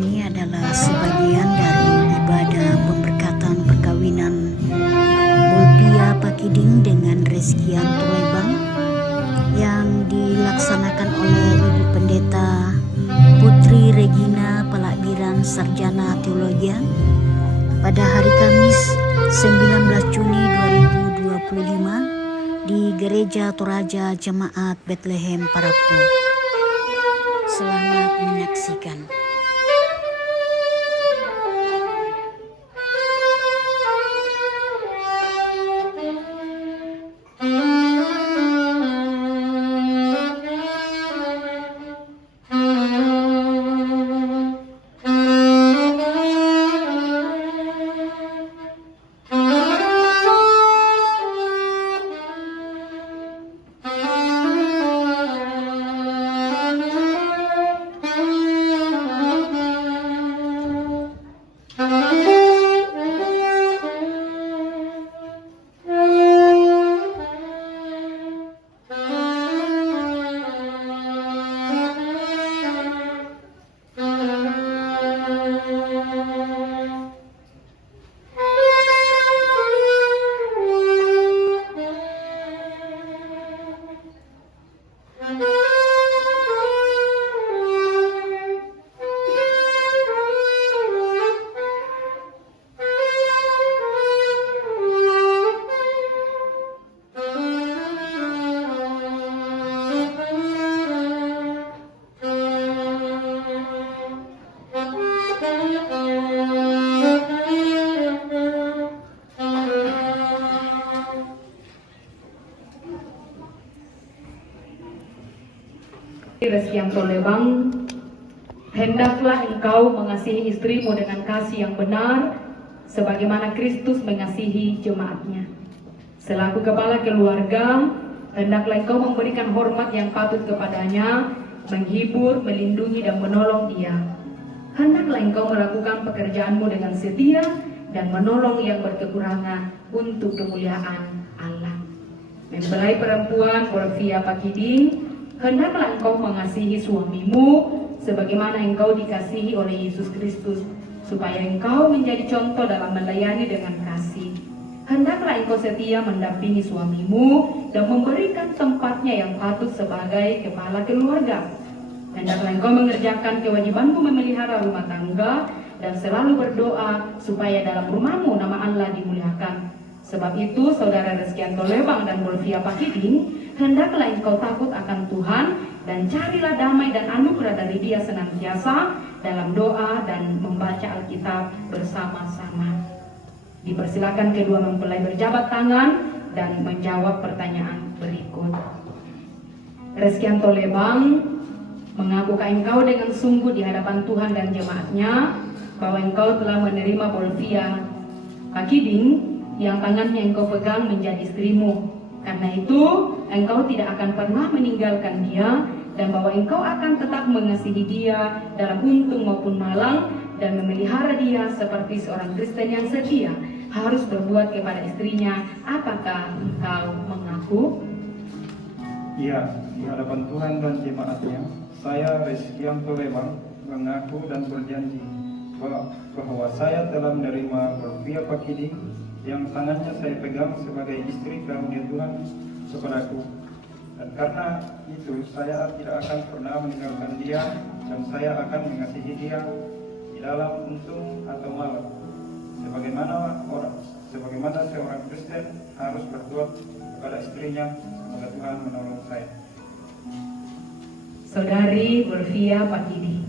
ini adalah sebagian dari ibadah pemberkatan perkawinan Bolpia Pakiding dengan Reskian Tulebang yang dilaksanakan oleh Ibu Pendeta Putri Regina Pelakbiran Sarjana Teologi pada hari Kamis 19 Juni 2025 di Gereja Toraja Jemaat Bethlehem Parapo. Selamat menyaksikan. Reskian Tulebang, hendaklah engkau mengasihi istrimu dengan kasih yang benar, sebagaimana Kristus mengasihi jemaatnya. Selaku kepala keluarga, hendaklah engkau memberikan hormat yang patut kepadanya, menghibur, melindungi, dan menolong dia. Hendaklah engkau melakukan pekerjaanmu dengan setia dan menolong yang berkekurangan untuk kemuliaan Allah. Mempelai perempuan Bolpia Pakiding, hendaklah engkau mengasihi suamimu sebagaimana engkau dikasihi oleh Yesus Kristus, supaya engkau menjadi contoh dalam melayani dengan kasih. Hendaklah engkau setia mendampingi suamimu dan memberikan tempatnya yang patut sebagai kepala keluarga. Hendaklah engkau mengerjakan kewajibanmu memelihara rumah tangga dan selalu berdoa supaya dalam rumahmu nama Allah dimuliakan. Sebab itu, saudara Reskian Tulebang dan Bolpia Pakiding, hendaklah engkau takut akan Tuhan dan carilah damai dan anugerah dari Dia senantiasa dalam doa dan membaca Alkitab bersama-sama. Dipersilakan kedua mempelai berjabat tangan dan menjawab pertanyaan berikut. Reskian Tulebang, mengakukah engkau dengan sungguh di hadapan Tuhan dan jemaatnya bahwa engkau telah menerima Bolpia Pakiding yang tangannya engkau pegang menjadi istrimu? Karena itu, engkau tidak akan pernah meninggalkan dia, dan bahwa engkau akan tetap mengasihi dia dalam untung maupun malang, dan memelihara dia seperti seorang Kristen yang setia harus berbuat kepada istrinya. Apakah engkau mengaku? Iya, di hadapan Tuhan dan jemaatnya, saya Reskian Tulebang mengaku dan berjanji bahwa saya telah menerima Bolpia Pakiding yang tangannya saya pegang sebagai istri karunia Tuhan kepadaku, dan karena itu saya tidak akan pernah meninggalkan dia, dan saya akan mengasihi dia di dalam untung atau malam, sebagaimana seorang Kristen harus berbuat kepada istrinya. Semoga Tuhan menolong saya. Saudari Bolpia Pakiding,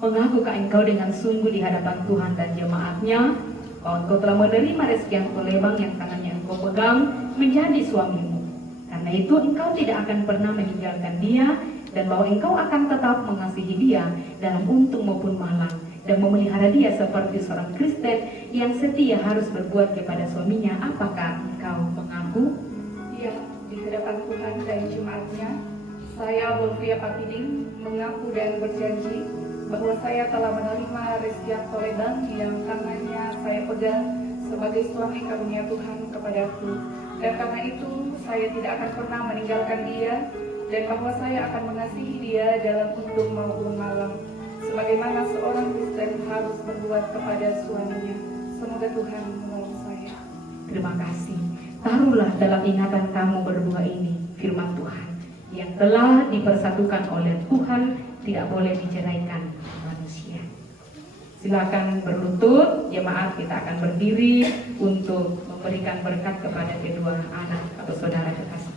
mengakukah engkau dengan sungguh di hadapan Tuhan dan jemaatnya bahwa engkau telah menerima Reskian Tulebang yang tangannya engkau pegang menjadi suamimu? Karena itu engkau tidak akan pernah meninggalkan dia, dan bahwa engkau akan tetap mengasihi dia dalam untung maupun malang, dan memelihara dia seperti seorang Kristen yang setia harus berbuat kepada suaminya. Apakah engkau mengaku? Iya, di hadapan Tuhan dan jemaatnya, saya Bolpia Pakiding mengaku dan berjanji bahwa saya telah menerima Reskian Tulebang yang tangannya saya pegang sebagai suami karunia Tuhan kepadaku, dan karena itu saya tidak akan pernah meninggalkan dia, dan bahwa saya akan mengasihi dia dalam untung maupun malam, sebagaimana seorang Kristen harus berbuat kepada suaminya. Semoga Tuhan menolong saya. Terima kasih. Taruhlah dalam ingatan kamu berdua ini firman Tuhan yang telah dipersatukan oleh Tuhan tidak boleh diceraikan manusia. Silakan berlutut, jemaat, kita akan berdiri untuk memberikan berkat kepada kedua anak atau saudara kekasih.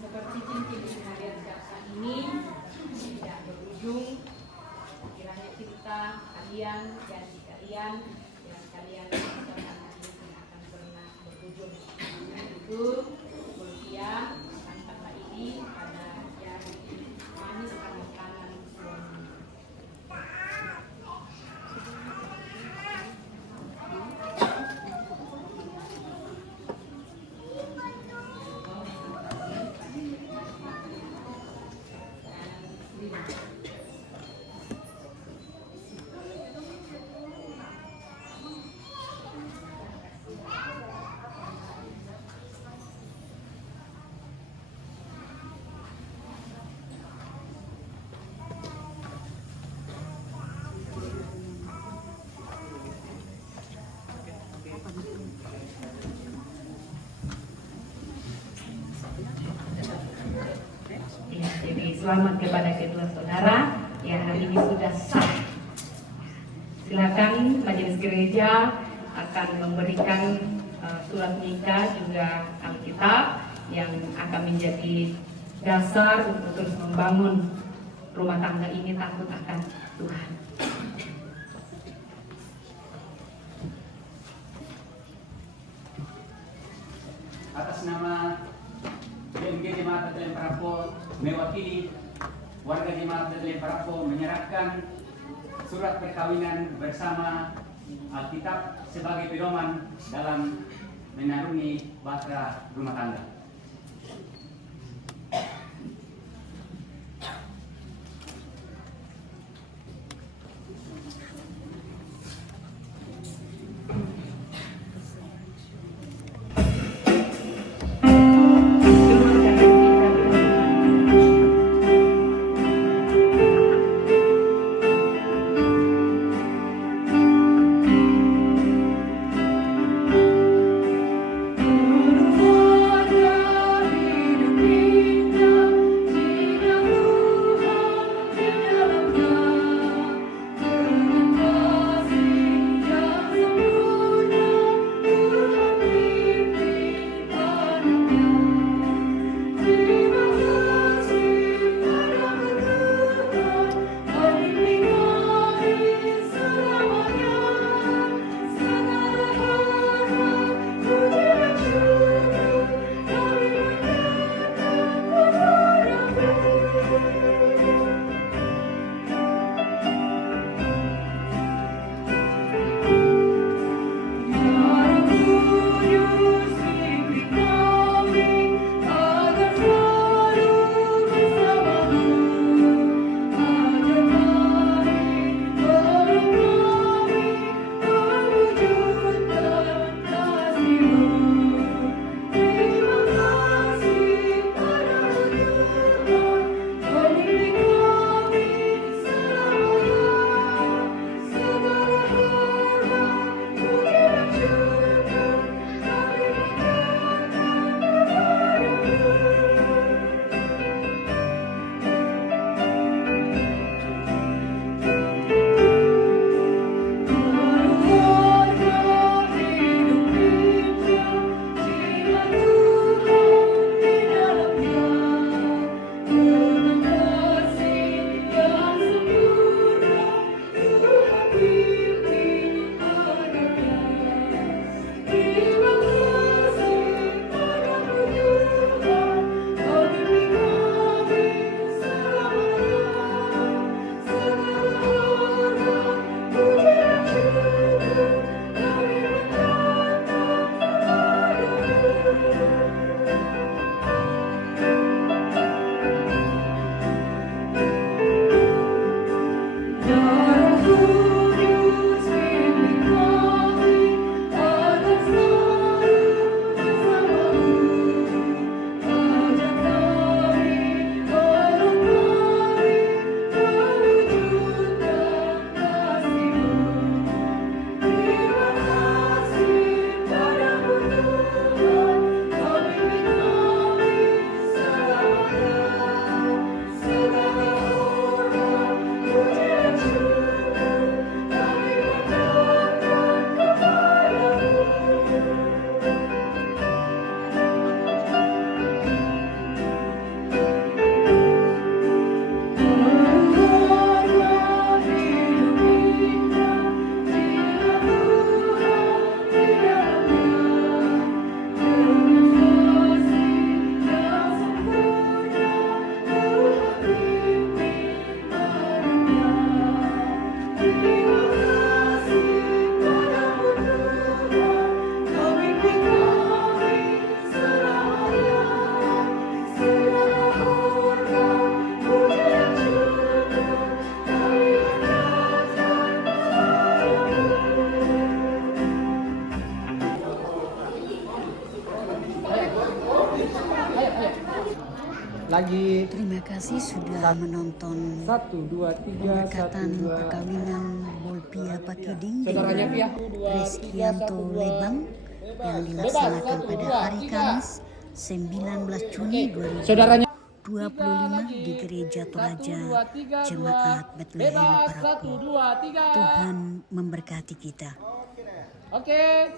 Seperti cincin di harian jaksa ini tidak berujung, kiranya kita, kalian, janji kalian, dan kalian ucapkan hari ini akan pernah berujung. Itu Kulkia angkatlah ini pada jari manis kanan suami. Ya, jadi selamat kepada kedua saudara yang hari ini sudah sah. Silakan majelis gereja akan memberikan surat nikah juga Alkitab yang akan menjadi dasar untuk terus membangun rumah tangga ini takut akan Tuhan. Atas nama BMG Jemaat Bethlehem Parapo mewakili warga Jemaat Bethlehem Parapo menyerahkan surat perkawinan bersama Alkitab sebagai pedoman dalam menarungi bahtera rumah tangga. Keluarga Lagi. Terima kasih sudah menonton 1, 2, 3, 1, pemberkatan 2. perkawinan Bolpia Pakiding Saudaranya Pia. dengan Reskianto Lebang yang dilaksanakan pada hari Kamis 19 Juni 2025 Saudaranya. di Gereja Toraja Jemaat Bethlehem Parapo. Tuhan memberkati kita. Oke.